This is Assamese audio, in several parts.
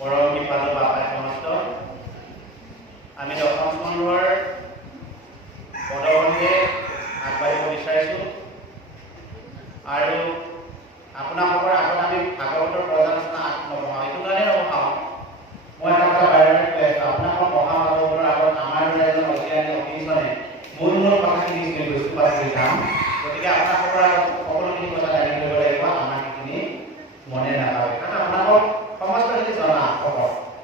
পৰম কৃপালু বাপাই সমস্ত আমি দশম স্কন্ধৰ পদবন্ধে আগবাঢ়িব বিচাৰিছোঁ আৰু আপোনালোকৰ আগত আমি ভাগৱতৰ পৰ্যালোচনা নবহাওঁ এইটো কাৰণে নবহাওঁ মই এটা কথা বাৰে কৈ আছোঁ আপোনালোকৰ মহাভাগৱতৰ আগত আমাৰ দৰে এজন অজ্ঞানী অফিচনে মূল কথাখিনি কৈ গৈছোঁ পাতি যাম গতিকে আপোনালোকৰ আগত সকলোখিনি কথা দাঙি ধৰিব লাগিব আমাৰ সেইখিনি মনে নাপায় কাৰণ আপোনালোকক সমস্তখিনি জনা হ'ব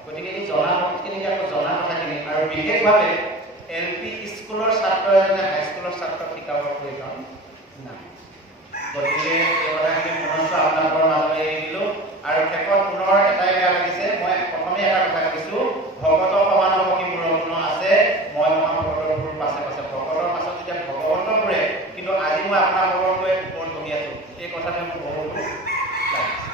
গতিকে এই জনা কথাখিনি আকৌ জনা কথাখিনি আৰু বিশেষভাৱে LP স্কুলৰ ছাত্ৰ এজনে হাইস্কুলৰ ছাত্ৰক শিকাবৰ প্ৰয়োজন নাই গতিকে এই কথাখিনি মনস্থ আপোনালোকৰ মাজলৈ এৰি দিলোঁ আৰু শেষত পুনৰ এটাই বেয়া লাগিছে মই প্ৰথমে এটা কথা কৈছোঁ ভগত সমান কি মোৰ গুণ আছে মই মহাভগতৰ পাছে পাছে ভগতৰ পাছত যেতিয়া ভগৱন্ত কৰে কিন্তু আজি মই আপোনালোকৰকৈ ওপৰত বহি আছোঁ এই কথাটো মোৰ বহুতো লাগিছে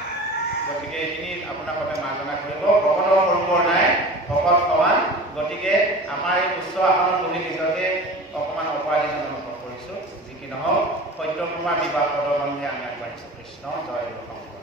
গতিকে এইখিনি আপোনাৰ বাবে মাৰ্জনা কৰিব ভগতৰ সৰুবৰ নাই ভকত সমান গতিকে আমাৰ এই উচ্চ আসনত বহি নিজকে অকণমান অপৰাধীজনক কৰিছোঁ যি কি নহওক সত্যকুমাৰ বিবাহ পদবন্ধে আমি আগবাঢ়িছোঁ কৃষ্ণ জয় শংকৰ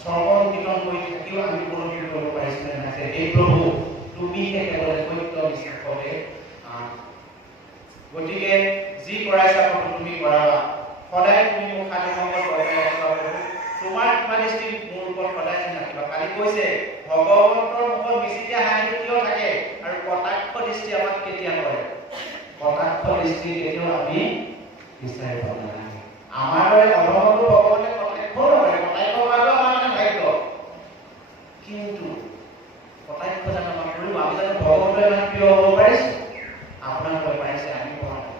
শ্ৰৱণ কীৰ্তন কৰি থাকিও আমি উপলব্ধি কৰিব পাৰিছিলোঁ নাই যে এই প্ৰভু তুমি একেবাৰে সত্য গতিকে যি কৰাইছা প্ৰভু তুমি কৰাবা সদায় তুমি মোক খালি মংগল কৰাই ৰাখিবা প্ৰভু তোমাৰ কৃপা দৃষ্টি মোৰ ওপৰত সদায় ৰাখিবা কালি কৈছে ভগৱন্তৰ মুখত মিচিকিয়া হাঁহিটো কিয় থাকে আৰু কটাক্ষ দৃষ্টি আমাক কেতিয়া কৰে কটাক্ষ দৃষ্টি কেতিয়াও আমি বিচাৰি পাব নালাগে আমাৰ দৰে অধৰ্মটো ভগৱানে কটাক্ষ নকৰে কটাক্ষ কৰাটো আমাৰ কাৰণে ভাগ্য কিন্তু কটাক্ষ জানো আমাক কৰিব আমি জানো ভগৱন্তৰ ইমান প্ৰিয় হ'ব পাৰিছো আপোনাক কৈ পাৰিছে আমি পৰা নাই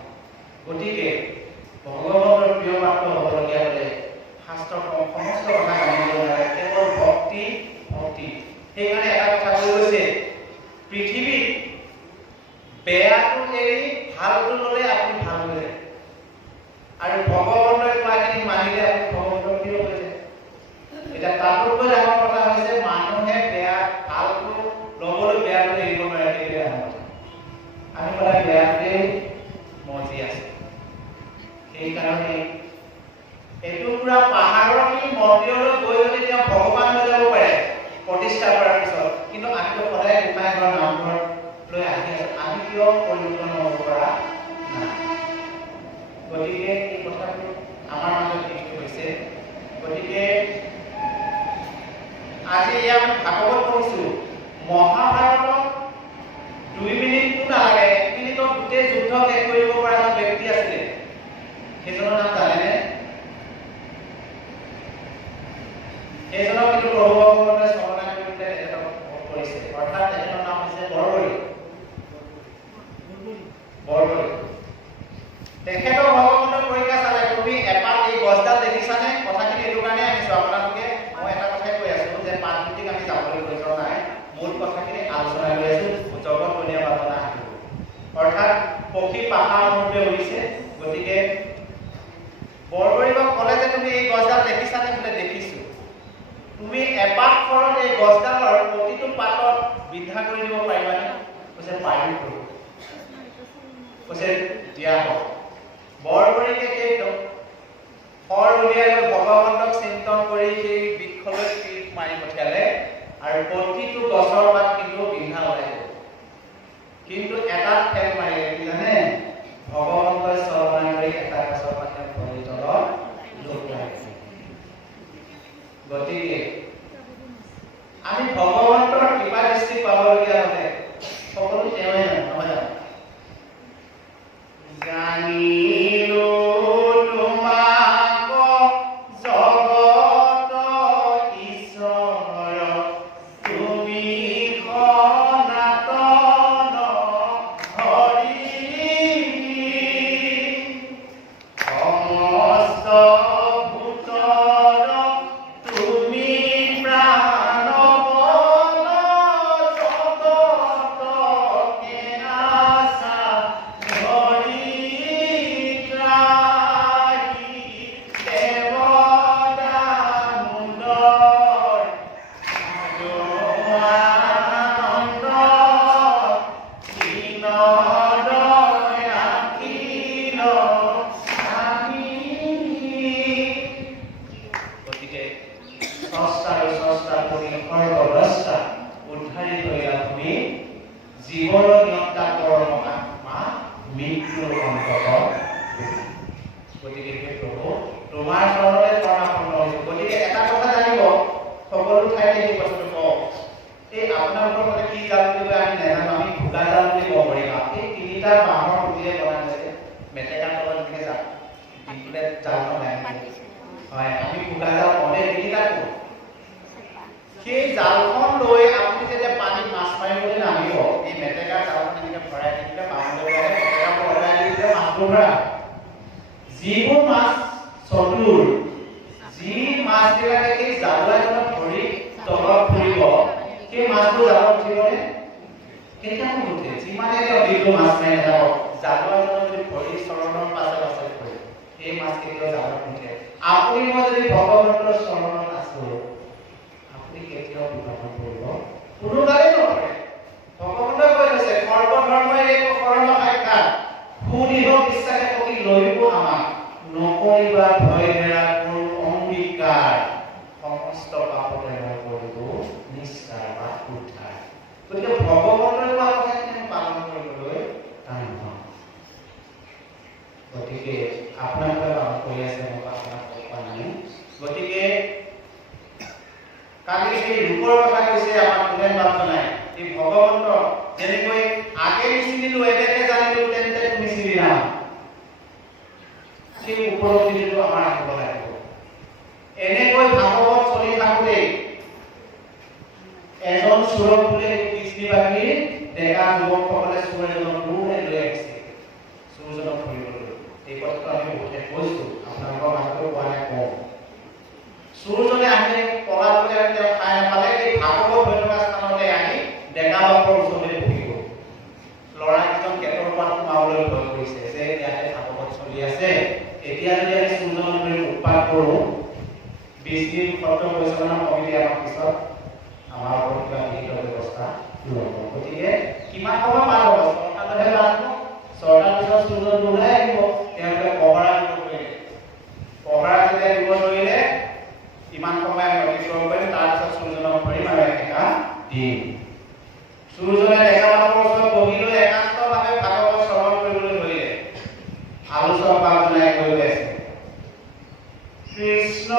গতিকে ভগৱন্তৰ প্ৰিয় পাত্ৰ হ'বলগীয়া হ'লে শাস্ত্ৰৰ সমস্ত কথা জানিব লাগে কেৱল ভক্তি সেইকাৰণে এটা কথা কৈ গৈছে পৃথিৱীত বেয়াটো এৰি ভালটো ল'লে আপুনি ভাল হৈ যায় আৰু ভগৱন্তৰ কোৱাখিনি মানিলে আপুনি ভগৱন্তৰ প্ৰিয় হৈ যায় এতিয়া তাতোতকৈ ডাঙৰ কথা হৈছে মানুহে বেয়া ভালটো ল'বলৈ বেয়াটো এৰিব নোৱাৰে সেইটোৱে আমি সদায় বেয়াটোৱে মজি আছে সেইকাৰণে এইটো পুৰা পাহাৰৰ মন্দিৰলৈ গৈ যদি তেওঁ ভগৱান হৈ যাব পাৰে প্ৰতিষ্ঠা কৰাৰ পিছত কিন্তু আমিতো সদায় গোসাঁই ঘৰৰ নামঘৰলৈ আহি আছো আমি কিয় পৰিৱৰ্তন হ'ব পৰা নাই গতিকে এই কথাটো আমাৰ মাজত সৃষ্টি হৈছে গতিকে আজি ইয়াত ভাগৱত পঢ়িছো মহাভাৰতত 2 মিনিটটো নালাগে 1 মিনিটত গোটেই যুদ্ধ শেষ কৰিব পৰা এজন ব্যক্তি আছিলে সেইজনৰ নাম জানেনে সেইজনক কিন্তু প্ৰভু ভগৱানে স্মৰণ কৰি পেলাই তেখেতক কৰিছে অৰ্থাৎ তেখেতৰ নাম হৈছে বৰবৰী তেখেতৰ ভগৱানৰ পৰীক্ষা চালে তুমি এপাত এই গছডাল দেখিছানে কথাখিনি এইটো কাৰণে আনিছো আপোনালোকে মই এটা কথাই কৈ আছো যে পাঠভিত্তিক আমি যাবলৈ প্ৰয়োজন নাই মূল কথাখিনি আলোচনা কৰি আছো জগত দুনিয়া বাতনা আহিব অৰ্থাৎ পক্ষী পাহাৰ মূৰ্তে উৰিছে গতিকে বৰবৰীক ক'লে যে তুমি এই গছডাল দেখিছানে বোলে দেখিছো তুমি এপাত ফলত এই গছডালৰ প্ৰতিটো পাতত বিন্ধা কৰি দিব পাৰিবানে কৈছে পাৰিম কৈছে দিয়া হওক বৰবৰীকে সেই ফল উলিয়াই ভগৱন্তক চিন্তন কৰি সেই বৃক্ষলৈ তীৰ মাৰি পঠিয়ালে আৰু প্ৰতিটো গছৰ পাত কিন্তু বিন্ধা ওলাই গ'ল কিন্তু এটা ফেল মাৰিলে কি জানে ভগৱন্তই চৰণ কৰি এটা গছৰ পাতে ভৰিৰ তলত লুকুৱাইছে গতিকে আমি ভগৱন্তৰ কৃপা দৃষ্টি পাবলগীয়া হ'লে সকলো তেওঁৱে নহয় জানো জানিলো তোমাক জগত ঈশ্বৰ তুমি সনাতন হৰি সমস্ত ভূতৰ তুমি প্ৰাণ যিবোৰ মাছ চতুৰ যি মাছবিলাকে কি জালুৱাজনক ধৰি তলত ফুৰিব সেই মাছটো জালত উঠিবনে কেতিয়াও নুঠে যিমানে তেওঁ দীৰ্ঘ মাছ মাৰি নাথাকক জালুৱাজনক যদি ধৰি চৰণৰ পাছে পাছে ফুৰে সেই মাছ কেতিয়াও জালত নুঠে আপুনি মই যদি ভগৱন্তৰ চৰণত আছো আপুনি কেতিয়াও বিপদত পৰিব কোনো কালেই নপৰে ভগৱন্তই কৈ আছে সৰ্বধৰ্মই এক শৰণ সাক্ষাৎ সুদৃঢ় বিশ্বাসে প্ৰতি লৈব আমাক নকৰিবা ভয় নেৰা কৰো অংগীকাৰ সমস্ত পাপতে মই কৰিব নিষ্ঠাৰ বা উদ্ধাৰ গতিকে ভগৱন্তৰ কোৱা কথাখিনি পালন কৰিবলৈ টান নহয় যেনেকৈ আগে নিচিনিলো এবেকে জানিলো তেন্তে তুমি চিনিলা সেই উপলব্ধিটো আমাৰ আহিব লাগিব এনেকৈ ভাগৱত চলি থাকোতে এজন সুৰক বোলে কৃষ্ণবাহী ডেকা যুৱকসকলে সুৰ এজনক দূৰে লৈ আহিছে সুৰজনক ধৰিবলৈ এই কথাটো আমি বহুতে কৈছো আপোনালোকৰ মাজতো কোৱা নাই কওঁ সুৰজনে আহি পলাবলৈ তেওঁ ঠাই নাপালে এই ভাগৱত হৈ থকা স্থানতে আহি ডেকা বাপৰ ওচৰলৈ বহি গ'ল ল'ৰাকেইজন গেটৰ পৰা সোমাবলৈ ভয় কৰিছে যে ইয়াতে ভাগৱত চলি আছে এতিয়া যদি আমি সুৰজনক ধৰি উৎপাত কৰোঁ 20 দিন সত্ৰ পৰিচালনা কমিটি আমাৰ পিছত আমাৰ ওপৰত কিবা লিখিত ব্যৱস্থা ল'ব গতিকে কিমান সময় পাৰ হ'ব চৰকাৰহে লাগিব চৰকাৰ পিছত সুৰজন ওলাই আহিব তেওঁলোকে পহৰা দিব ধৰিলে পহৰা যেতিয়া দিব ধৰিলে ইমান সময় আমি অতিক্ৰম কৰিম তাৰপিছত সুৰজনক ধৰিম আৰু একেকা দিম সুৰজনে ডেকা বাপৰ ওচৰত বহি লৈ একান্তভাৱে ভাগৱত শ্ৰৱণ কৰিবলৈ ধৰিলে আলোচক বাজনাই কৈ আছে কৃষ্ণ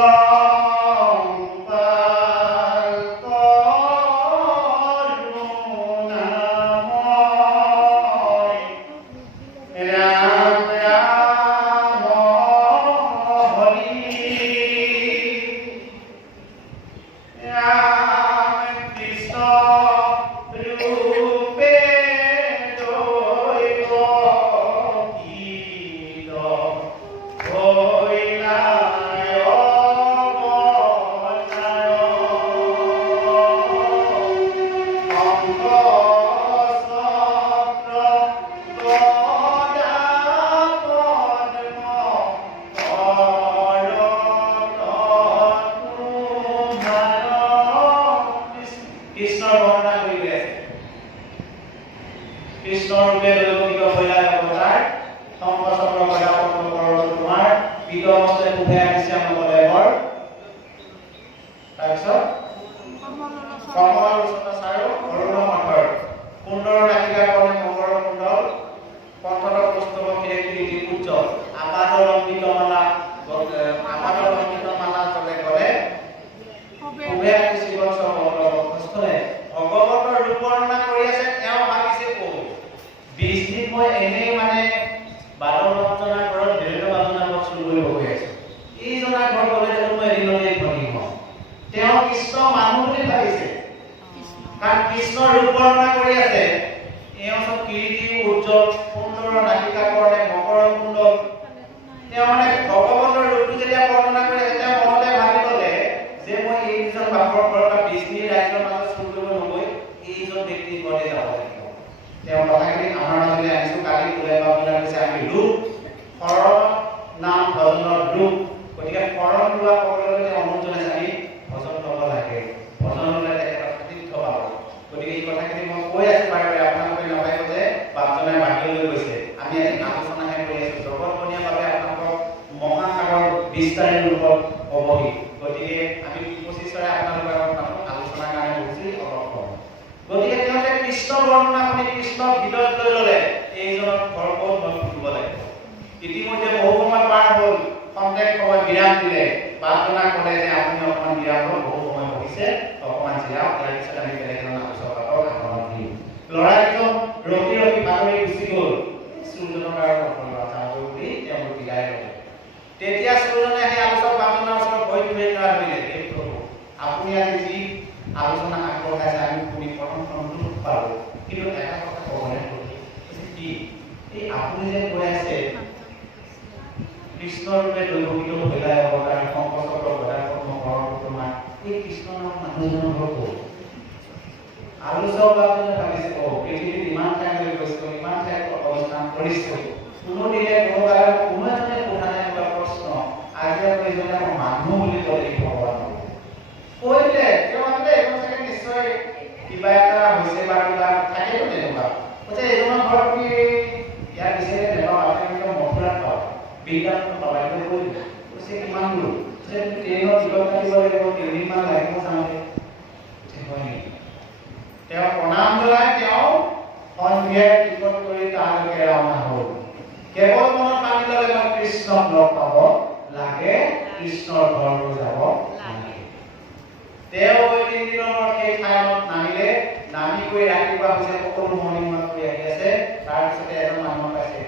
নামি কৈ ৰাতিপুৱা হৈছে সকলো মৰ্ণিং ৱাক কৰি আহি আছে তাৰপিছতে এজন মানুহ পাইছে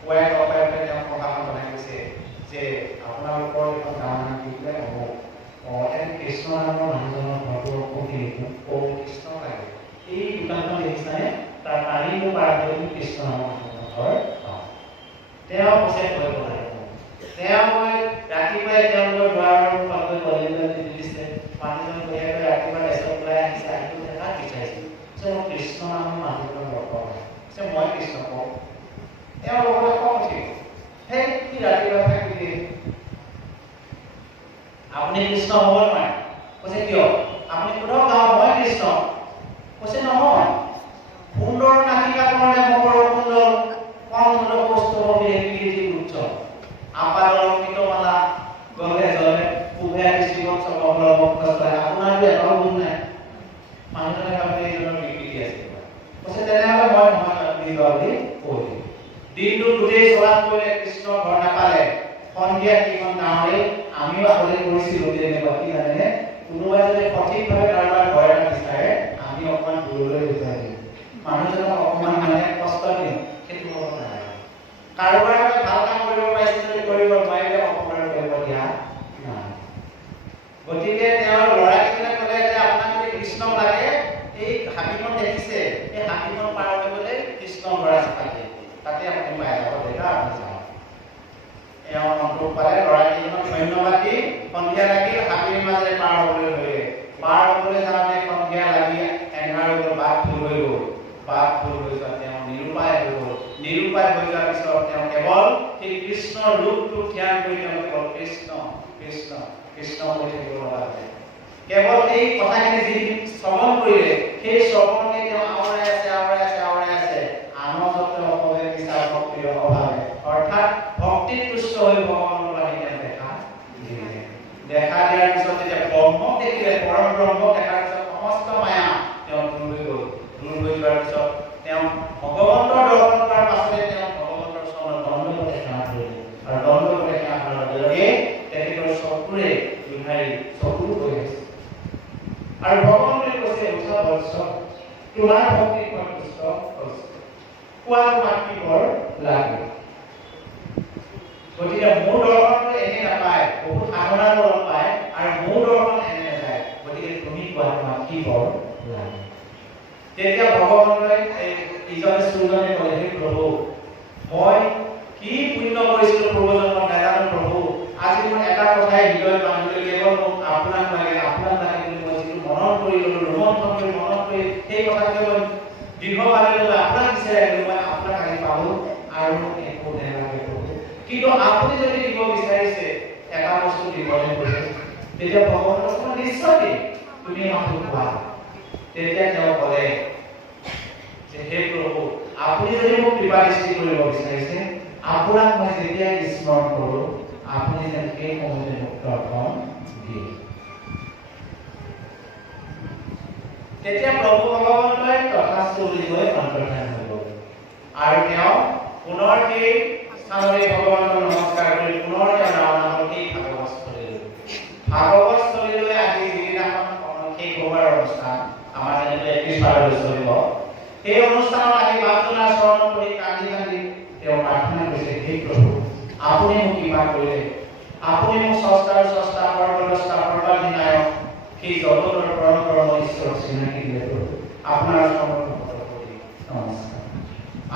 পুৱাই লগাই তেওঁ প্ৰকাশন জনাই গৈছে যে আপোনালোকৰ এখন গাঁৱৰ নাম কি বোলে কৃষ্ণ নামৰ মানুহজনৰ ঘৰটো কৃষ্ণ লাগে এই দোকানখন দেখিছানে তাৰ পানীটো পাৰ কৰি কৃষ্ণ নামৰ মানুহজনৰ ঘৰ তেওঁ কৈছে কৈ পেলাই তেওঁ ৰাতিপুৱাই তেওঁলোকৰ দুৱাৰৰ মুখত গলি দিছে মানুহজন গৈ ৰাতিপুৱা ৰেষ্টত ওলাই আহিছে আহিও দেখাত বিচাৰিছে মই কৃষ্ণ নামৰ মানুহজনৰ লগ পাওঁ মই কৃষ্ণ কওঁ তেওঁ লগতে খং উঠিল সেই কি ৰাতিপুৱা থাকি আপুনি কৃষ্ণ হ'ব নোৱাৰে কৈছে কিয় আপুনি সোধক মই কৃষ্ণ কৈছে নহয় সুন্দৰ নাটিকা কৰে মকৰ সুন্দৰ কণ্ঠৰ কৌস্তভ বিধি উচ্চ আপাদলকিত মালা গলে জলে পুভে দৃষ্টিকোণ চবলক কষ্টয় আপোনাৰ এটাও গুণ নাই মানুহজনে ভাবে এইজনৰ বিকৃতি আছে কৈছে তেনেহ'লে মই নহয় আপুনি জলদি কৈ দিনটো গোটেই চলাত কৰিলে কৃষ্ণ ঘৰ নাপালে সন্ধিয়া কিমান গাঁৱৰে আমিও আগতে কৰিছিলোঁ তেনেকুৱা কি জানেনে কোনোবাই যদি সঠিকভাৱে কাৰোবাৰ ঘৰ এটা বিচাৰে আমি অকণমান দূৰলৈ গুচাই দিওঁ মানুহজনক অকণমান মানে কষ্ট দিওঁ সেইটো হ'ব নালাগে কাৰোবাৰ ভাল কাম কৰিব পাৰিছে যদি কৰিব নোৱাৰিলে অপকাৰ কৰিব দিয়া নাই গতিকে তেওঁৰ ল'ৰাকেইজনে ক'লে যে আপোনাক যদি কৃষ্ণ লাগে এই হাতীখন দেখিছে এই হাতীখন পাৰ হৈ গ'লে কৃষ্ণ ঘৰ আছে তাতে আপুনি পাই যাব দেখা আপুনি চাওক এওঁ মনটো পালে ল'ৰাকেইজনক ধন্যবাদ দি সন্ধিয়া লাগিল হাতীৰ মাজেৰে পাৰ হ'বলৈ যাওঁতে সন্ধিয়া লাগি এন্ধাৰ হৈ গ'ল বাট ফুল হৈ যোৱা তেওঁ নিৰুপায় হৈ গ'ল নিৰুপায় হৈ যোৱাৰ পিছত তেওঁ কেৱল সেই কৃষ্ণৰ ৰূপটোক ধ্যান কৰি তেওঁ কেৱল কৃষ্ণ কৃষ্ণ কৃষ্ণ হৈ থাকিব লগা হৈছে কেৱল এই কথাখিনি যি শ্ৰৱণ কৰিলে সেই শ্ৰৱণকে তেওঁ আৱৰাই আছে আনন্দত অভাৱে বিচাৰ ভক্তিৰ অভাৱে অৰ্থাৎ ভক্তিত তুষ্ট হৈ ভগৱানৰ আহি তেওঁ দেখা দিয়াৰ পিছত যেতিয়া ব্ৰহ্মক দেখিলে পৰম ব্ৰহ্মক দেখাৰ পিছত সমস্ত মায়া তেওঁ দূৰ হৈ যোৱাৰ পিছত তেওঁ ভগৱন্তৰ দৰ্শন কৰাৰ পাছতে তেওঁ ভগৱন্তৰ চৰণত দণ্ডৱতে সেৱা কৰিলে আৰু দণ্ডৱতে সেৱা কৰাৰ লগে তেখেতৰ চকুৰে বিহাৰী চকু হৈ আছে আৰু ভগৱানে কৈছে উঠা বৎস তোমাৰ ভক্তিত মই তুষ্ট হৈছো কোৱা তোমাক কি বৰ লাগে গতিকে মোৰ দৰ্শনটো এনে নাপায় বহুত সাধনাৰ বলত পায় আৰু মোৰ দৰ্শন এনে নাযায় গতিকে তুমি কোৱা তোমাক কি বৰ লাগে তেতিয়া ভগৱানলৈ ইজনে সুৰজনে ক'লে হে প্ৰভু মই কি পুণ্য কৰিছিলো পূৰ্বজন্মত নাজানো প্ৰভু আজি মোৰ এটা কথাই হৃদয়ত বান্ধিলে কেৱল মোক আপোনাক লাগে বুলি মই যিটো মনত কৰি ল'লো ৰোমন্থন কৰি মনত কৰি সেই কথাটোকে মই দীৰ্ঘভাৱে লৈ আপোনাক বিচাৰি আহিলো মই আপোনাক আহি পালো আৰু একো নালাগে প্ৰভু কিন্তু আপুনি যদি দিব বিচাৰিছে এটা বস্তু দিবলৈ কৈছে তেতিয়া ভগৱানৰ কোনো নিশ্চয় দিম তুমি মাথো কোৱা তেতিয়া তেওঁ ক'লে যে হে প্ৰভু আপুনি যদি মোক কৃপা দৃষ্টি কৰিব বিচাৰিছে আপোনাক মই যেতিয়া স্মৰণ কৰোঁ আপুনি যেন সেই সময়তে মোক দৰ্শন দিয়ে তেতিয়া প্ৰভু ভগৱানলৈ তথাস্তু বুলি কৈ অন্তৰ্ধান হৈ গ'ল আৰু তেওঁ পুনৰ সেই স্থানলৈ ভগৱানক নমস্কাৰ কৰি পুনৰ তেওঁ ৰাওনা হ'ল সেই ভাগৱতস্থলীলৈ আহি যিদিনাখন সেই সভাৰ অনুষ্ঠান আমাৰ যেনেকৈ 31 বাৰলৈ চলিব সেই অনুষ্ঠানত আহি বাপজনাৰ চৰণ পৰি কান্দি তেওঁ প্ৰাৰ্থনা কৰিছে হে প্ৰভু আপুনি মোক কৃপা কৰিলে আপুনি মোক স্ৰষ্টাৰ স্ৰষ্টা সৰ্বদ্ৰষ্টা সৰ্বাধিনায়ক সেই জগতৰ পৰম ঈশ্বৰ চিনাকি দিলে প্ৰভু আপোনাৰ সমৰ্পণ কৰি নমস্কাৰ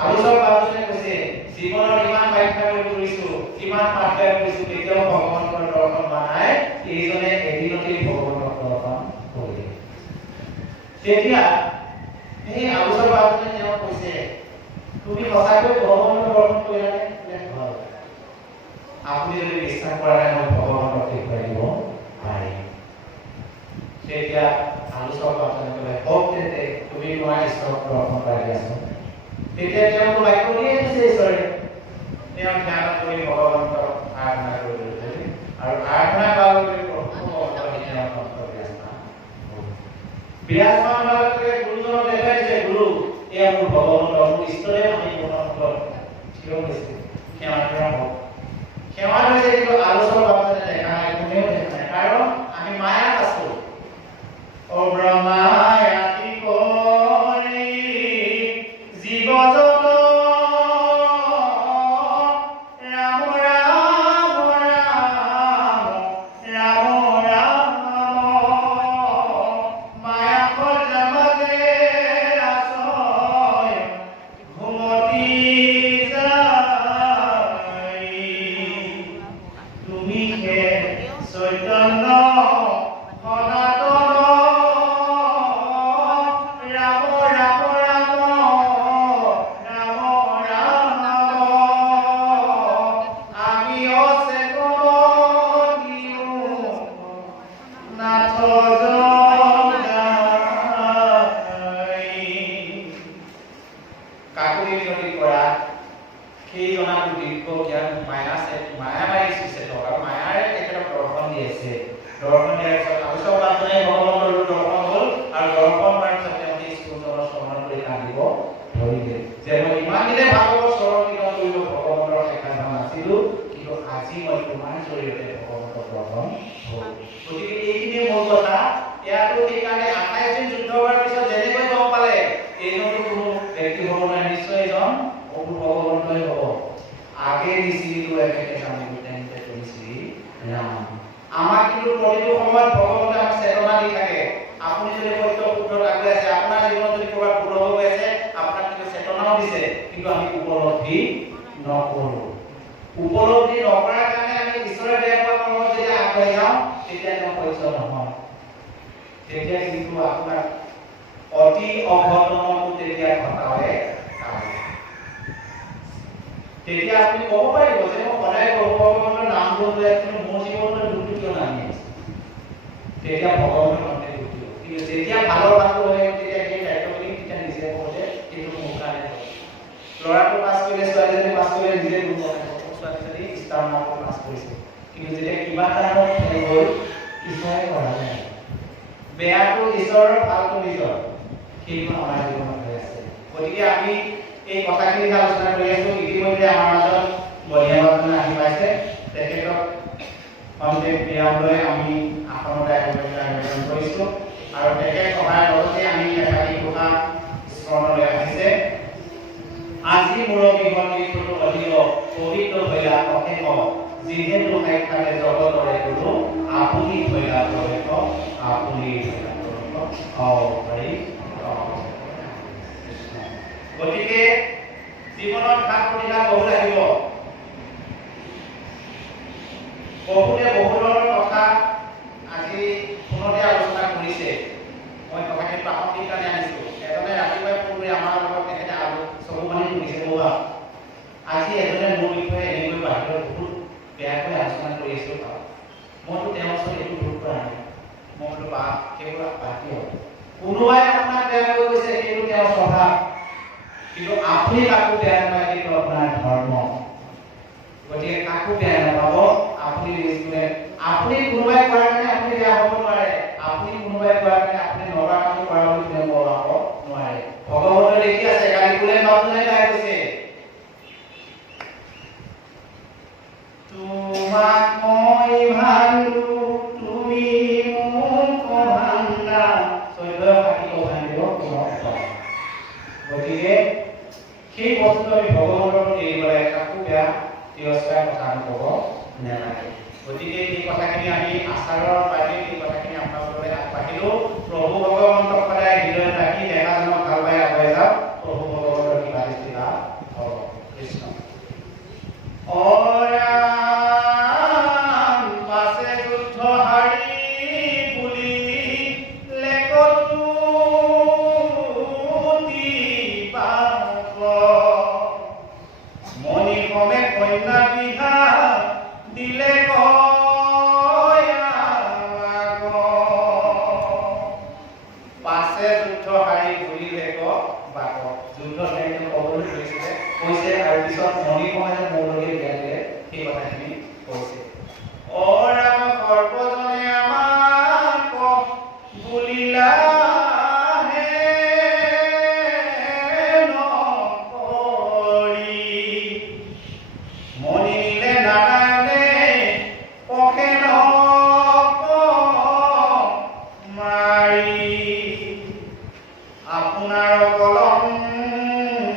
আলোচক বাবুজনে কৈছে জীৱনৰ ইমান ব্যাখ্যা কৰিছো কিমান পাঠ্য কৰিছো কেতিয়াও ভগৱানৰ দৰ্শন হোৱা নাই এইজনে এদিনতেই ভগৱানৰ দৰ্শন কৰিলে তেতিয়া এই আলোচক বাবুজনে তেওঁ কৈছে তুমি সঁচাকৈ ভগৱানৰ দৰ্শন কৰিলানে আপুনি যদি বিশ্বাস কৰা নাই মই ভগৱানক দেখুৱাই দিব পাৰিম তেতিয়া আলোচক বাবুজনে ক'লে হওক তেন্তে তুমি তোমাৰ ঈশ্বৰক দৰ্শন কৰাই আছা তেতিয়া তেওঁ বাক্য দিয়ে দিছে ঈশ্বৰে তেওঁ ধ্যান কৰি ভগৱানক আৰাধনা কৰিলে আৰু আৰাধনা কৰিবলৈ বিৰাজমান হোৱালৈকে গুৰুজনক দেখাইছে গুৰু এয়া মোৰ ভগৱানৰ মোৰ ঈশ্বৰে আমি মনত থিয় হৈছে সেৱা হওক সেৱা হৈছে কিন্তু আলোচক বাবুজনে দেখা নাই কোনেও দেখা নাই কাৰণ আমি মায়াত আছো অ ব্ৰহ্মায়াতি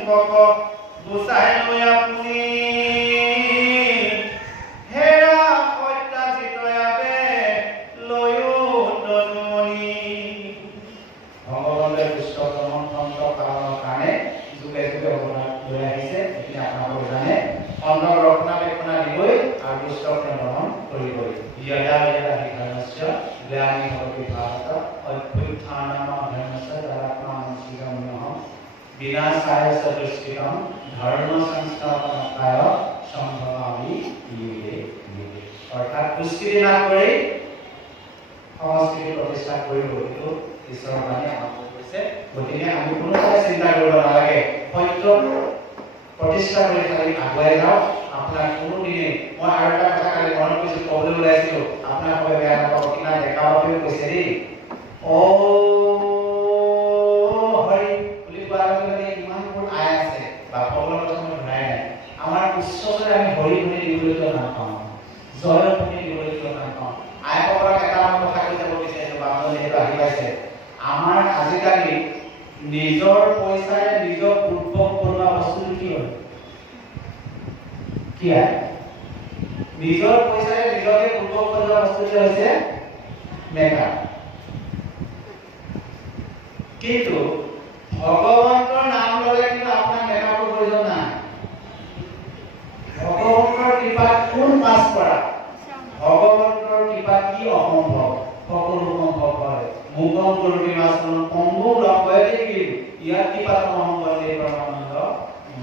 সম্পৰ্ক গুচাই লৈ আপুনি হেৰা সত্যাজিতয়াবে লৈও তনুমণি ভগৱানে পুস্তকজনৰ খণ্ড কাৰণৰ কাৰণে যুগে যুগে অৱদান লৈ আহিছে। এইখিনি আপোনালোকে জানে। খণ্ড ৰক্ষণাবেক্ষণা দিবই আৰু পুস্তক গ্ৰহণ কৰিবই। यदा यदा हि धर्मस्य ग्लानिर्भवति भारत अभ्युत्थानम् धर्मस्य तदात्मानं चिरमयः विनाशाय च दुष्कृतं धर्म संस्थापनाय सम्भवामि युगे युगे। অৰ্থাৎ দুষ্কৃতি নাশ কৰি সংস্কৃতি প্ৰতিষ্ঠা কৰিব এইটো ঈশ্বৰৰ বাণী আমাক কৈছে। গতিকে আমি কোনোটাই চিন্তা কৰিব নালাগে, সত্য প্ৰতিষ্ঠা কৰি খালি আগুৱাই যাওক। আপোনাৰ কোনোদিনে মই আৰু এটা কথা কালি মনত কৰিছোঁ, ক'বলৈ ওলাইছিলোঁ, আপোনাৰ সবে বেয়া নাপাব, কিনা ডেকা বাপেও কৈছে দেই, হৰি বুলি কোৱাৰ লগে লগে ইমানবোৰ আই আছে বাপকৰ কথা মই ধৰাই নাই। আমাৰ উচ্চস্বৰে আমি হৰি শুনি দিবলৈ কিয় নাপাওঁ, জয় শুনি দিবলৈ কিয় নাপাওঁ। আইসকলক এটা কথা কৈ যাব বিচাৰিছোঁ, বাপজনে সেইটো আহি পাইছে। আমাৰ আজিকালি নিজৰ পইচাৰে নিজৰ উদ্ভৱ কৰোৱা বস্তুটো কি হয়? কি হয়? নিজৰ পইচাৰে নিজকে উদ্ভৱ কৰা বস্তুটো হৈছে মেকআপ। কিন্তু ভগৱন্তৰ নাম ল'লে কিন্তু আপোনাৰ মেকআপৰ প্ৰয়োজন নাই। ভগৱন্তৰ কৃপাত কোন পাছ কৰা? ভগৱন্তৰ কৃপাত কি অসম্ভৱ? সকলো সম্ভৱ হয়। মুকম কৰোতি মাছন পংগু লম্বয়তে কি ইয়াত কৃপাত অসম্ভৱ এই পৰমানন্দ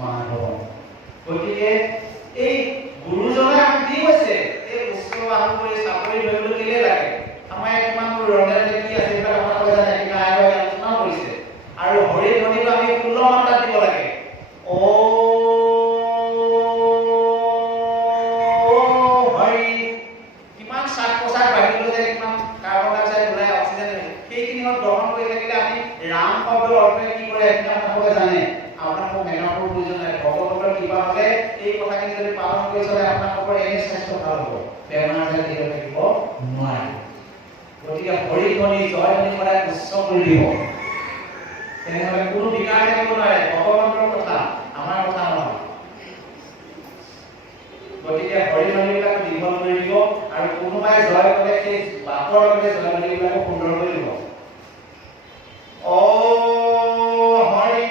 মাধৱ। গতিকে এই গুৰুজনে আমাক দি গৈছে, এই উচ্চ আহৰণ কৰি চাকৰি ধৰিবলৈ কেলে লাগে? আমাৰ কিমানবোৰ ৰন্ধা কি আছে এইবিলাক আপোনালোকে জানে, কিবা আয়োগে আলোচনা কৰিছে। আৰু হৰি ধ্বনিটো আমি 16 মাত্ৰাত দিব লাগে। ও হৰি, কিমান শ্বাস প্ৰশ্বাস বাঢ়িবলৈ যায়, কিমান কাৰ্বন ডাই অক্সাইড ওলাই, অক্সিজেন ওলাই, সেইখিনি গ্ৰহণ কৰি থাকিলে আমি ৰাম শব্দৰ অৰ্থ কি কৰে সেইটো আপোনালোকে জানে। আপোনালোকৰ মেকআপৰ প্ৰয়োজন নাই। ভগৱন্তৰ কৃপা হ'লে এই কথাখিনি যদি পালন কৰি চলে আপোনালোকৰ এনে স্বাস্থ্য ভাল হ'ব, বেমাৰ আজাৰ ধৰি থাকিব নোৱাৰে। গতিকে হৰি ধ্বনি জয় ধ্বনি সদায় উচ্চ কৰি দিব, তেনেহ'লে কোনো বিকাৰ থাকিব নোৱাৰে। ভগৱন্তৰ কথা, আমাৰ কথা নহয়। গতিকে হৰি ধ্বনিবিলাক দীঘল কৰি দিব, আৰু কোনোবাই জয় কৰে সেই বাকৰ লগতে জয় ধ্বনিবিলাকো সুন্দৰ কৰি দিব। ও হৰি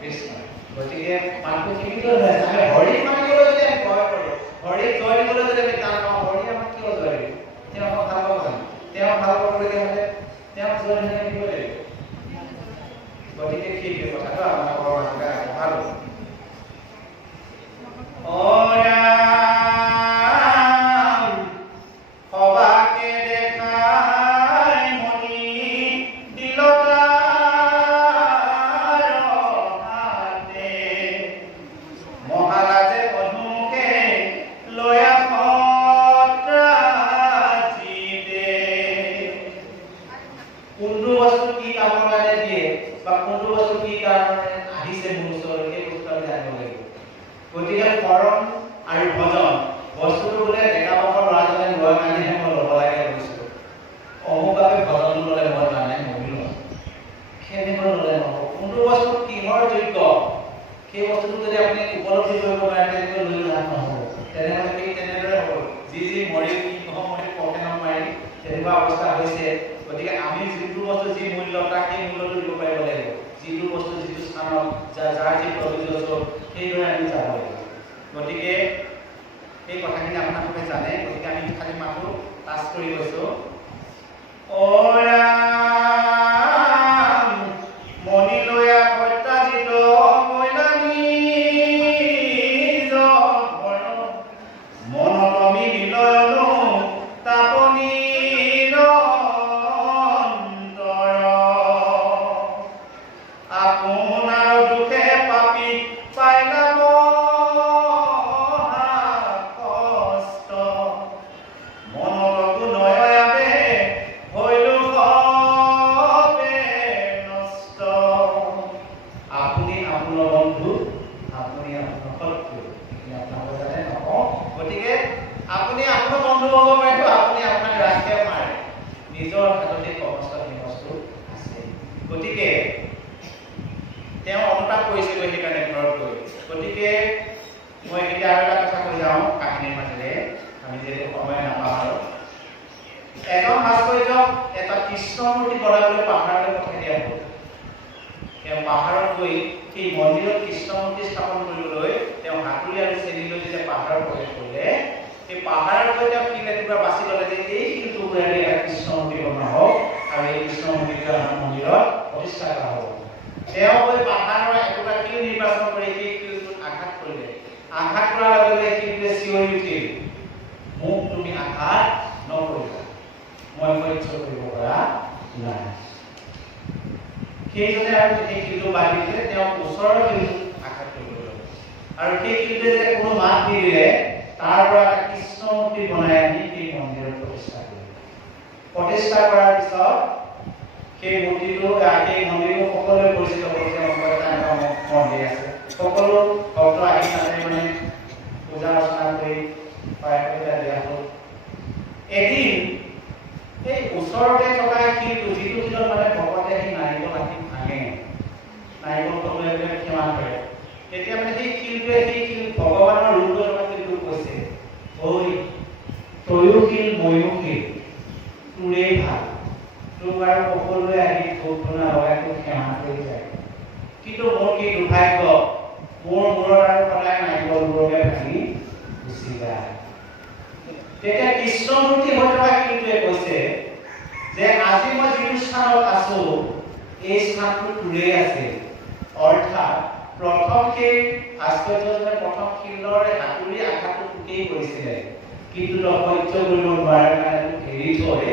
কৃষ্ণ। গতিকে মাতটো সীমিত হৈ আছে। আমি হৰি মানিবলৈ যদি আমি ভয় কৰোঁ, হৰি জয় দিবলৈ যদি আমি টান পাওঁ, হৰি আমাক কিয় জয় দিব? তেওঁ আমাক ভাল পাব জানো? তেওঁ ভাল পাবলগীয়া হ'লে তেওঁক জয় দিব লাগিব। গতিকে সেই কথাটো আপোনালোকৰ মাজতে আগবঢ়ালো। গতিকে কৰম আৰু ভজন বস্তুটো বোলে ডেকা বাপৰ ল'ৰাজনে লোৱাৰ কাৰণেহে মই ল'ব লাগে কৈছিলোঁ। অমুকাবে ভজন ল'লে মই জানে মহিল সেনেকৈ ল'লে নহ'ব। কোনটো বস্তু কিহৰ যোগ্য সেই বস্তুটো যদি আপুনি উপলব্ধি কৰিব পাৰে তেনেকৈ লৈ লাভ নহ'ব। তেনেহ'লে সেই তেনেদৰে হ'ব, যি মৰি সিংহ মৰি পকেটত মাৰি তেনেকুৱা অৱস্থা হৈছে। গতিকে আমি যিটো বস্তু যি মূল্য তাক সেই মূল্যটো দিব পাৰিব লাগিব। যিটো বস্তু যিটো স্থানত যাৰ যি প্ৰয়োজন সেইদৰে আমি যাব লাগিব। গতিকে এই কথাখিনি আপোনালোকে জানে। গতিকে আমি খালি মাতো টাচ কৰি গৈছোঁ। মণি লৈয়া সত্যাজিত কল্যাণী মনমি মিলয়নো তাপনি আপোনাৰ দুখে পাপি পাইলাম কষ্ট মনলগু নয়াবে হইলো সবে নষ্ট। আপুনি আপোনাৰ বন্ধু, আপুনি আপোনাৰ শত্ৰু, আপোনালোকে জানে নকওঁ। গতিকে আপুনি আপোনাৰ বন্ধু হ'ব পাৰিব, আপুনি আপোনাক ৰাখে মাৰে, নিজৰ হাততে সমস্তখিনি বস্তু আছে। গতিকে কৰিছিলোঁ সেইকাৰণে ঘৰত গৈ। গতিকে মই এতিয়া আৰু এটা কথা কৈ যাওঁ কাহিনীৰ মাজেৰে, আমি যিহেতু সময় নাপাওঁ আৰু। এজন ভাস্কৰ্যক এটা কৃষ্ণ মূৰ্তি বনাবলৈ পাহাৰলৈ পঠাই দিয়া হ'ল। তেওঁ পাহাৰত গৈ সেই মন্দিৰত কৃষ্ণ মূৰ্তি স্থাপন কৰিবলৈ তেওঁ হাতুৰি আৰু চেনি লৈ যেতিয়া পাহাৰত প্ৰৱেশ কৰিলে, সেই পাহাৰত গৈ তেওঁ শিল এটুকুৰা বাছি ল'লে যে এই শিলটুকুৰাৰে এটা কৃষ্ণ মূৰ্তি বনোৱা হওক আৰু এই কৃষ্ণ মূৰ্তিটো আমাৰ মন্দিৰত প্ৰতিষ্ঠা কৰা হ'ব। তেওঁ গৈ পাহাৰৰ এটুকুৰা শিল নিৰ্বাচন কৰি সেই শিলটোত আঘাত কৰিলে। আঘাত কৰাৰ লগে লগে শিলটোৱে চিঞৰি উঠিল, মোক তুমি আঘাত নকৰিবা, মই সহ্য কৰিব পৰা নাই। সেইজনে আৰু সেই শিলটো বান্ধি দিলে, তেওঁ ওচৰৰ শিলটোত আঘাত কৰিবলৈ ল'লে আৰু সেই শিলটোৱে যেতিয়া কোনো মাত নিদিলে, তাৰ পৰা এটা কৃষ্ণ মূৰ্তি বনাই আনি সেই মন্দিৰত প্ৰতিষ্ঠা কৰিলে। প্ৰতিষ্ঠা কৰাৰ পিছত সেই মন্দিৰটো সকলোৱে পৰিচিত কৰিছে, মন্দিৰ আছে, সকলো ভক্ত আহি তাতে মানে পূজা অৰ্চনা কৰি প্ৰায় দিয়া হ'ল। এদিন এই ওচৰতে থকা শিলটো, যিটো শিলত মানে ভকতে সেই নাৰিকল আহি ভাঙে, নাৰিকল সকলোৱে ক্ষমা কৰে, তেতিয়া মানে সেই শিলটোৱে সেই শিল ভগৱানৰ ৰূপ লৈ থকা শিলটোক কৈছে, ঐ তয়ো শিল ময়ো শিল, তোৰেই ভাল, তোক আৰু সকলোৱে আহি ধূপ ধূনা লগাই তোক ক্ষমা কৰি যায়, কিন্তু মোৰ কি দুৰ্ভাগ্য, মোৰ মূৰত আৰু সদায় নাৰিকলবোৰকে ভাঙি গুচি যায়। তেতিয়া কৃষ্ণ মূৰ্তি হৈ থকা শিলটোৱে কৈছে যে আজি মই যিটো স্থানত আছো এই স্থানটো তোৰেই আছে। অৰ্থাৎ প্ৰথম শিল ভাস্কৰ্যজনে প্ৰথম শিলৰ হাতুৰি আঘাতটো তোকেই কৰিছিলে, কিন্তু তই সহ্য কৰিব নোৱাৰাৰ কাৰণে তোক এৰি থৈ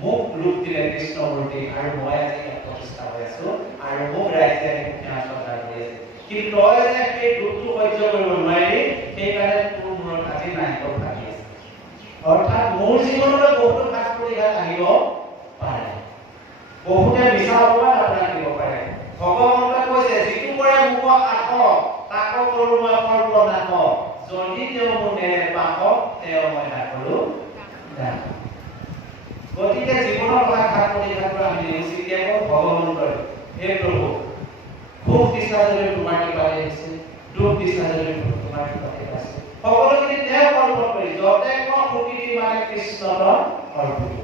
মোক ৰূপ দিলে কৃষ্ণ মূৰ্তি, আৰু মই আজি ইয়াত প্ৰতিষ্ঠা হৈ আছো আৰু মোক ৰাইজে সেৱা শ্ৰদ্ধা কৰি আছে। কিন্তু তই যে সেই ৰূপটো সহ্য কৰিব নোৱাৰি, সেইকাৰণে তোৰ মূৰত আজি নাৰিকল ভাঙি আছে। অৰ্থাৎ মোৰ জীৱনলৈ বহুতো ঘাত প্ৰতিঘাত আহিব পাৰে, বহুতে মিছা অপবাদ আপোনাক দিব পাৰে। ভগৱন্তই কৈছে যিটো কৰে মোক আস তাক কৰো মই সৰ্বনাশ, যদি তেওঁ মোৰ নেৰে পাশক তেওঁ মই নাকৰো দাস। গতিকে জীৱনৰ ঘাত প্ৰতিঘাতবোৰ আমি নেওচি দিয়াব ভগৱন্তৰ, হে প্ৰভু সুখ দিছা যদি তোমাৰ কৃপাতে হৈছে, দুখ দিছা যদি তোমাৰ কৃপাতে আছে, সকলোখিনি তেওঁ অৰ্পণ কৰি যতে সুখী মানে কৃষ্ণৰ অৰ্পিত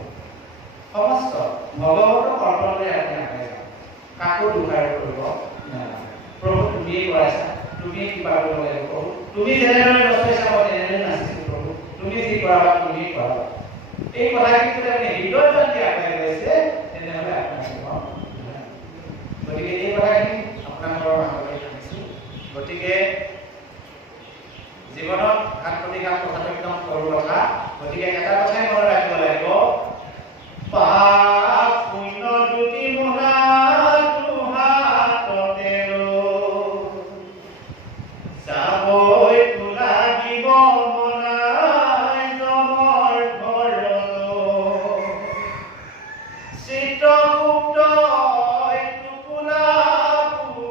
সমস্ত ভগৱন্তক অৰ্পণ কৰি আপুনি আগুৱাই যাওক, কাকো দোষাৰোপ কৰিব নালাগে। প্ৰভু তুমিয়ে কৰাইছা, তুমিয়ে কিবা কৰিব লাগিব প্ৰভু, তুমি যেনেদৰে নচলাইছা মই তেনেদৰে নাচিছো প্ৰভু, তুমি যি কৰাবা তুমিয়ে কৰাবা। এই কথাখিনি যদি আপুনি হৃদয় বান্ধি আগুৱাই গৈছে তেনেহ'লে আপোনাৰ জীৱন। গতিকে এই কথাখিনি আপোনালোকৰ আগলৈ আনিছো। গতিকে জীৱনত ঘাত প্ৰতিঘাত কথাটো একদম সৰু কথা। গতিকে এটা কথাই মনত ৰাখিব লাগিব, পাপ পুণ্য দুটি মোনা হাততে যাবই লাগিব মনাই জমৰ ঘৰলৈ, চিত্ৰগুপ্ত টোপোলাবোৰ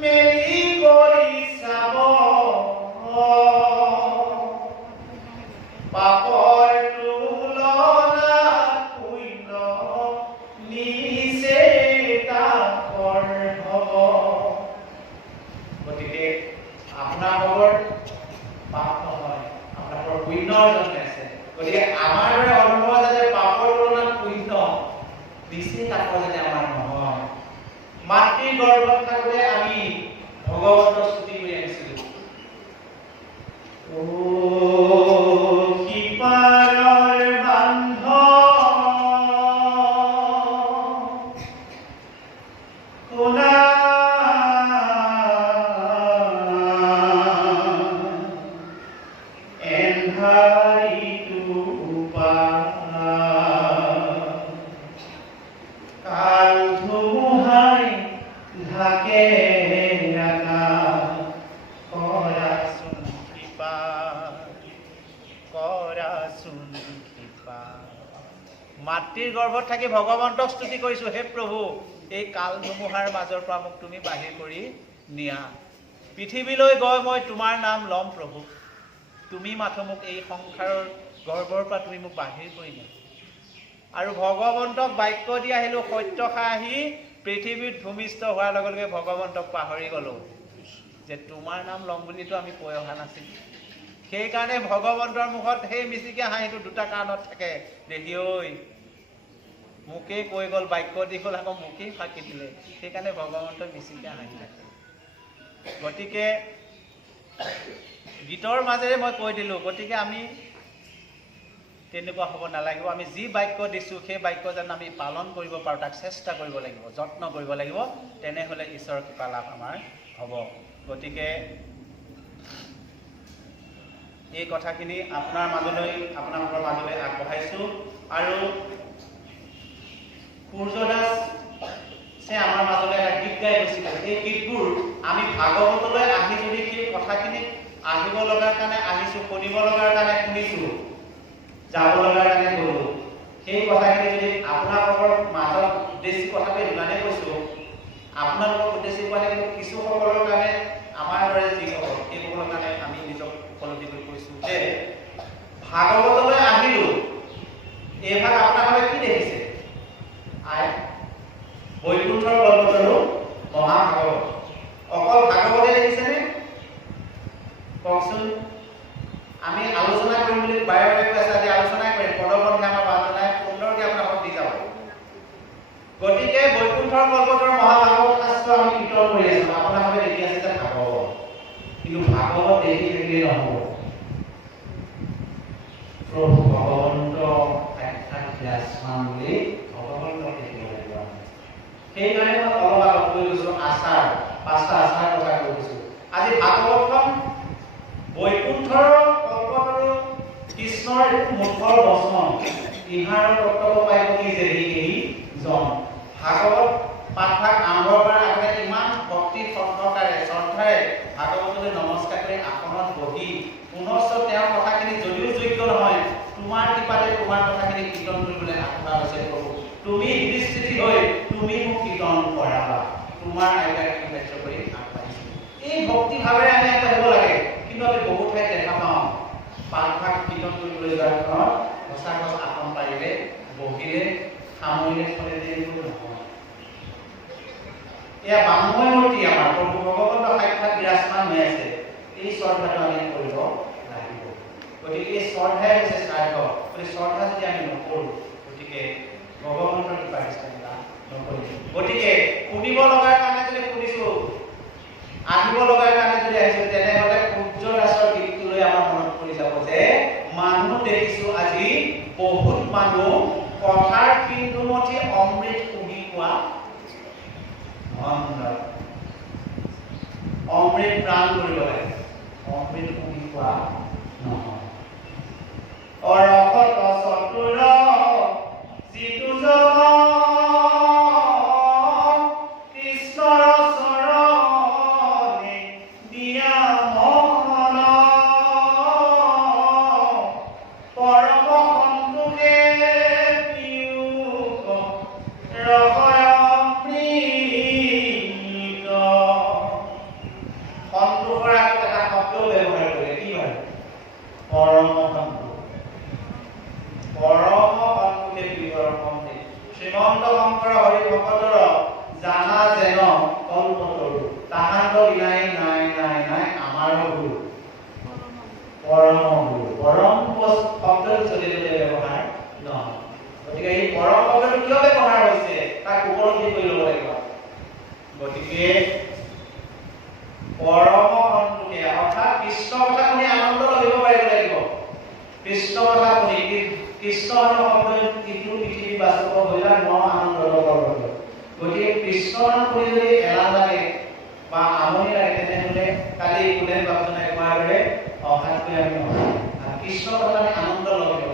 মেলি কৰি চাব, পাপৰ তুলনাত পুণ্য নিচেই তাকৰ হ'ব। গতিকে আপোনালোকৰ পাপ নহয়, আপোনালোকৰ পুণ্য অৰ্জন আছে। গতিকে আমাৰ দৰে অনুভৱ যাতে পাপৰ তুলনাত পুণ্য নিচেই তাকৰ যাতে আমাৰ নহয়। মাতৃৰ গৰ্ভত থাকোঁতে আমি ভগৱন্তৰ স্তুতি কৰি আহিছিলো, সিপাৰৰ বান্ধ কোনা এন্ধাৰিটো কাল ধুমুহাই ঢাকে মাতৃৰ গৰ্ভত থাকি ভগৱন্তক স্তুতি কৰিছো, হে প্ৰভু এই কাল ধুমুহাৰ মাজৰ পৰা মোক তুমি বাহিৰ কৰি নিয়া, পৃথিৱীলৈ গৈ মই তোমাৰ নাম ল'ম প্ৰভু, তুমি মাথো মোক এই সংসাৰৰ গৰ্ভৰ পৰা তুমি মোক বাহিৰ কৰি নিয়া। আৰু ভগৱন্তক বাক্য দি আহিলো, সত্য খাই আহি পৃথিৱীত ভূমিষ্ঠ হোৱাৰ লগে লগে ভগৱন্তক পাহৰি গ'লোঁ যে তোমাৰ নাম ল'ম বুলিতো আমি কৈ অহা নাছিলোঁ। সেইকাৰণে ভগৱন্তৰ মুখত সেই মিচিকে হাঁহিটো দুটা কাৰণত থাকে। দেহি ঐ মোকেই কৈ গ'ল, বাক্য দি গ'ল, আকৌ মোকেই ফাঁকি দিলে। সেইকাৰণে ভগৱন্তই মিচিকে হাঁহি থাকে। গতিকে গীতৰ মাজেৰে মই কৈ দিলোঁ, গতিকে আমি তেনেকুৱা হ'ব নালাগিব। আমি যি বাক্য দিছোঁ সেই বাক্য যেন আমি পালন কৰিব পাৰোঁ, তাক চেষ্টা কৰিব লাগিব, যত্ন কৰিব লাগিব। তেনেহ'লে ঈশ্বৰৰ কৃপা লাভ আমাৰ হ'ব। গতিকে এই কথাখিনি আপোনালোকৰ মাজলৈ আগবঢ়াইছোঁ। আৰু সূৰ্য দাসে আমাৰ মাজলৈ এটা গীত গাই গৈছিলে। এই গীতবোৰ আমি ভাগৱতলৈ আহি যদি সেই কথাখিনি আহিব লগাৰ কাৰণে আহিছোঁ, শুনিব লগাৰ কাৰণে শুনিছোঁ, যাব লগাৰ কাৰণে গ'লোঁ, সেই কথাখিনি যদি আপোনালোকৰ মাজত উদ্দেশ্যি কথাটো ইমানেই কৈছোঁ, আপোনালোকৰ উদ্দেশ্যি কোৱা নাই, কিন্তু কিছুসকলৰ কাৰণে আমাৰ দৰে যিসকল সেইসকলৰ কাৰণে আমি নিজক উপলব্ধি কৰি কৈছোঁ যে ভাগৱতলৈ আহিলোঁ। এইভাগ আপোনালোকে কি দেখিছে? বৈকুণ্ঠৰ কল্পতৰু মহাভাগৱত। অকল ভাগৱতে দেখিছেনে? কওকচোন। আমি আলোচনা কৰিম বুলি বাৰে বাৰে কৈ আছোঁ, আজি আলোচনাই কৰিম। পদবন্ধে আমাৰ বাজনাই সুন্দৰকৈ আপোনালোকক দি যাব। গতিকে বৈকুণ্ঠৰ কল্পতৰু মহাভাগৱত শাস্ত্ৰ আমি কীৰ্তন কৰি আছোঁ। আপোনালোকে দেখি আছে যে ভাগৱত, কিন্তু ভাগৱত দেখি থাকিলে নহ'ব। প্ৰভু ভগৱন্ত সাক্ষাৎ বিৰাজমান বুলি ভগৱন্তক দেখিব লাগিব। সেইকাৰণে মই অলপ আগত কৈ গৈছোঁ আচাৰ, 5টা আচাৰ কথা কৈ গৈছোঁ। আজি ভাগৱতখন বৈকুণ্ঠৰ কল্পতৰু কৃষ্ণৰ মুখৰ বচন, ইহাৰৰ তত্ত্ব পাই কি যে জন। ভাগৱত পাঠভাগ আৰম্ভ কৰাৰ আগতে ইমান ভক্তি সহকাৰে শ্ৰদ্ধাৰে ভাগৱতলৈ নমস্কাৰ কৰি আসনত বহি পুনশ্চ তেওঁৰ কথাখিনি যদিও যোগ্য নহয়, তোমাৰ কৃপাতে তোমাৰ কথাখিনি কীৰ্তন কৰিবলৈ আগবঢ়া হৈছে। প্ৰভু তুমি বিস্তৃতি হৈ তুমি মোক কীৰ্তন কৰাবা, তোমাৰ আজ্ঞা কাৰ্য কৰি আগবাঢ়িছোঁ। এই ভক্তি ভাৱেৰে আমি আগবাঢ়িব লাগে। কিন্তু আমি বহু ঠাইত দেখা পাওঁ পাঠভাগ কীৰ্তন কৰিবলৈ যোৱাৰ সময়ত সঁচা গছ আসন পাৰিলে, বহিলে, সামৰিলে, থলে নহয়। এয়া বাংময় মূৰ্তি আমাৰ প্ৰভু ভগৱন্ত সাক্ষাৎ বিৰাজমান হৈ আছে। এই শ্ৰদ্ধাটো আমি কৰিব লাগিব। গতিকে এই শ্ৰদ্ধাই হৈছে শ্ৰাদ্ধ। গতিকে শ্ৰদ্ধা যদি আমি নকৰোঁ, গতিকে ভগৱন্তৰ কৃপা নিষ্ঠা নকৰিম। গতিকে শুনিব লগাৰ কাৰণে যদি শুনিছোঁ, আহিব লগাৰ কাৰণে যদি আহিছোঁ, তেনেহ'লে সূৰ্য দাসৰ গীতটোলৈ আমাৰ মনত পৰি যাব যে মানুহ দেখিছোঁ আজি বহুত মানুহ কথাৰ সিন্ধুমথি অমৃত শুনি কোৱা অমৃত প্ৰাণ কৰিব লাগে, অমৃত শুনি কোৱা নহয়। অৰহত চতুৰ যিটো জন কৃষ্ণৰ চৰণে দিয়া মন, পৰম সন্তোষে পিয়ুষ ৰসয় অমৃত। সন্তোষৰ আগত এটা শব্দ ব্যৱহাৰ কৰে, কি হয়? পৰম সন্তোষ। পৰম সন্তোষে বিহৰমে শ্ৰীমন্ত শংকৰ হৰি ভকতৰ জানা যেন কল্পতৰু তাহাঁতৰ বিনাই নাই নাই নাই আমাৰ গুৰু পৰম গুৰু। পৰম শব্দটো চলিলে ব্যৱহাৰ নহয়। গতিকে এই পৰম শব্দটো কিয় ব্যৱহাৰ হৈছে তাক উপলব্ধি কৰি ল'ব লাগিব। গতিকে পৰম সন্তোষে অৰ্থাৎ কৃষ্ণ কথা শুনি আনন্দ লভিব পাৰিব লাগিব। কৃষ্ণ কথা শুনি কৃষ্ণ শব্দ ইটো পৃথিৱী বাস্তৱ হৈলা ন আনন্দ ল'ব। গতিকে কৃষ্ণ নাম শুনি যদি এলাহ লাগে বা আমনি লাগে, তেনেহ'লে কালি কোনে বাপজনাই কোৱাৰ দৰে অহাতকৈ আমি কৃষ্ণ কথা আনন্দ ল'ব লাগিব।